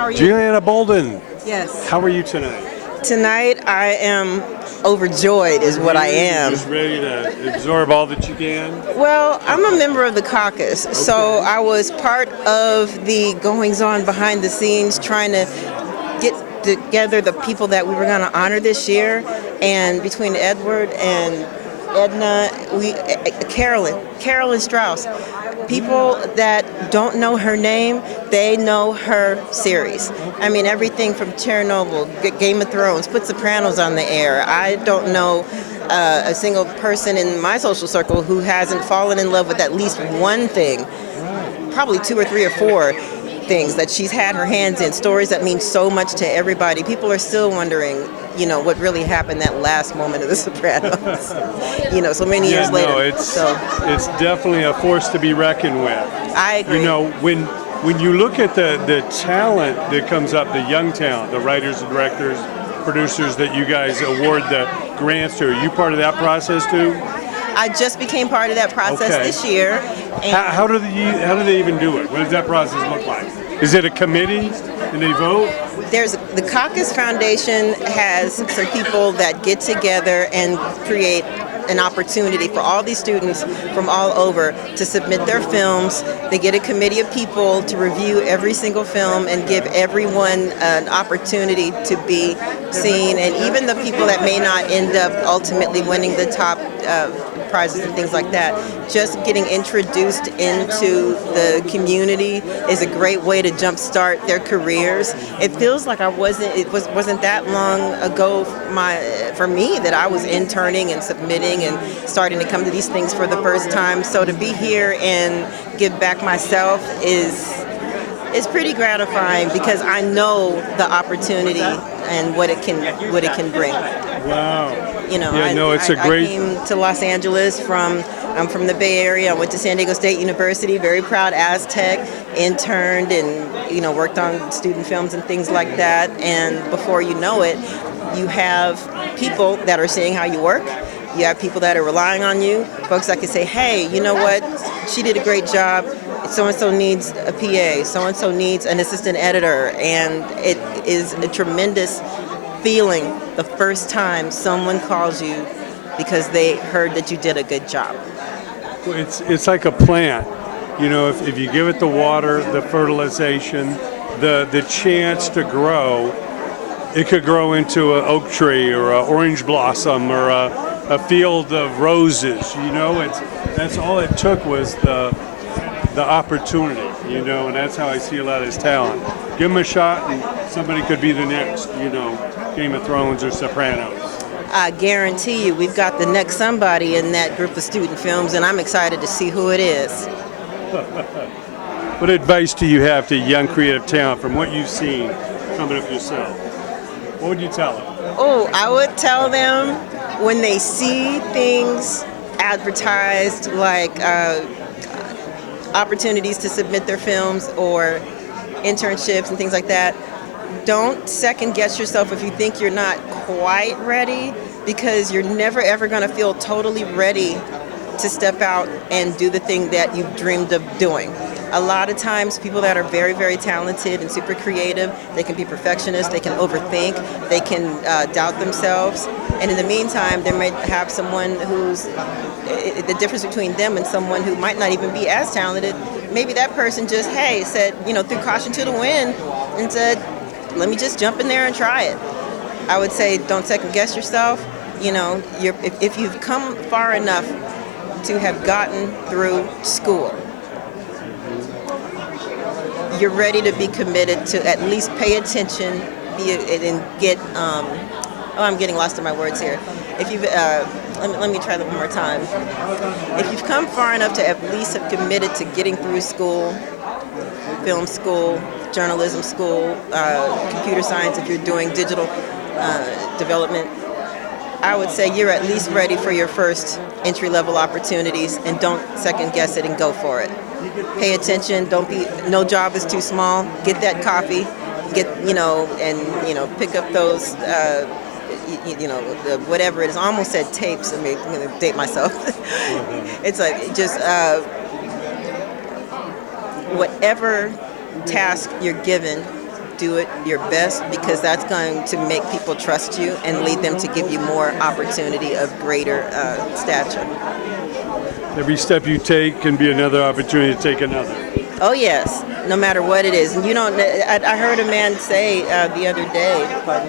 How are you? Juliana Bolden, Yes. how are you tonight? Tonight I am overjoyed is what I am. Just ready to absorb all that you can? Well, I'm a member of the caucus, so I was part of the goings-on behind the scenes trying to get together the people that we were going to honor this year, and between Edward and Edna, Carolyn Strauss. People that don't know her name, they know her series. I mean, everything from Chernobyl, Game of Thrones, put Sopranos on the air. I don't know a single person in my social circle who hasn't fallen in love with at least one thing, probably two or three or four things that she's had her hands in, stories that mean so much to everybody. People are still wondering, what really happened that last moment of The Sopranos, so many years later. No, it's definitely a force to be reckoned with. I agree. When you look at the talent that comes up, the young talent, the writers and directors, producers that you guys award the grants to, are you part of that process too? I just became part of that process this year. And How do they even do it? What does that process look like? Is it a committee and they vote? the Caucus Foundation has some people that get together and create an opportunity for all these students from all over to submit their films. They get a committee of people to review every single film and give everyone an opportunity to be seen. And even the people that may not end up ultimately winning the top prizes and things like that, just getting introduced into the community is a great way to jumpstart their careers. It feels like it wasn't that long ago for me that I was interning and submitting and starting to come to these things for the first time. So to be here and give back myself is pretty gratifying because I know the opportunity and what it can bring. Wow. I came to Los Angeles I'm from the Bay Area. I went to San Diego State University, very proud Aztec, interned and worked on student films and things like that. And before you know it, you have people that are seeing how you work. You have people that are relying on you, folks that can say, hey, you know what, she did a great job, so-and-so needs a PA, so-and-so needs an assistant editor, and it is a tremendous feeling the first time someone calls you because they heard that you did a good job. It's like a plant. If you give it the water, the fertilization, the chance to grow, it could grow into an oak tree or an orange blossom or a field of roses. That's all it took was the opportunity. And that's how I see a lot of his talent. Give him a shot, and somebody could be the next. Game of Thrones or Sopranos. I guarantee you, we've got the next somebody in that group of student films, and I'm excited to see who it is. What advice do you have to young creative talent from what you've seen coming up yourself? What would you tell them? Oh, I would tell them when they see things advertised like opportunities to submit their films or internships and things like that, don't second guess yourself if you think you're not quite ready, because you're never ever going to feel totally ready to step out and do the thing that you've dreamed of doing. A lot of times people that are very, very talented and super creative, they can be perfectionists, they can overthink, they can doubt themselves. And in the meantime, they might have someone who's, the difference between them and someone who might not even be as talented, maybe that person just, said, threw caution to the wind and said, let me just jump in there and try it. I would say don't second guess yourself. If you've come far enough to have gotten through school, you're ready to be committed to at least pay attention and get, I'm getting lost in my words here. If you've, let me try that one more time. If you've come far enough to at least have committed to getting through school, film school, journalism school, computer science, if you're doing digital development, I would say you're at least ready for your first entry-level opportunities, and don't second guess it and go for it. Pay attention, no job is too small. Get that coffee, pick up those, whatever it is. I almost said tapes. I'm going to date myself. It's like just whatever task you're given, do it your best, because that's going to make people trust you and lead them to give you more opportunity of greater stature. Every step you take can be another opportunity to take another. Oh yes, no matter what it is. And you don't. I heard a man say the other day. Pardon.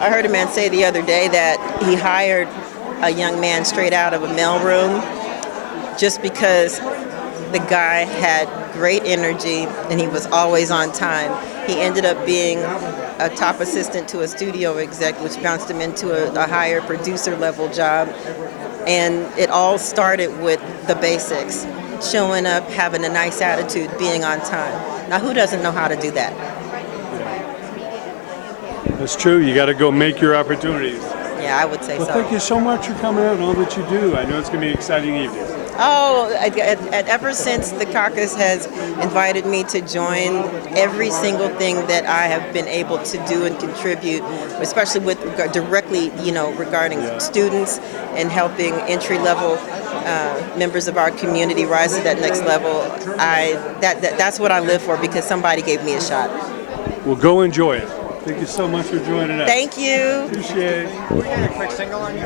I heard a man say the other day that he hired a young man straight out of a mailroom just because the guy had great energy and he was always on time. He ended up being a top assistant to a studio exec, which bounced him into a higher producer level job. And it all started with the basics: showing up, having a nice attitude, being on time. Now, who doesn't know how to do that? That's true. You got to go make your opportunities. Yeah, I would say Well, so. thank you so much for coming out and all that you do. I know it's going to be an exciting evening. Oh, ever since the caucus has invited me to join every single thing that I have been able to do and contribute, especially with directly, regarding students and helping entry-level members of our community rise to that next level, that's what I live for, because somebody gave me a shot. Well, go enjoy it. Thank you so much for joining us. Thank you. Appreciate it. We got a quick single on you.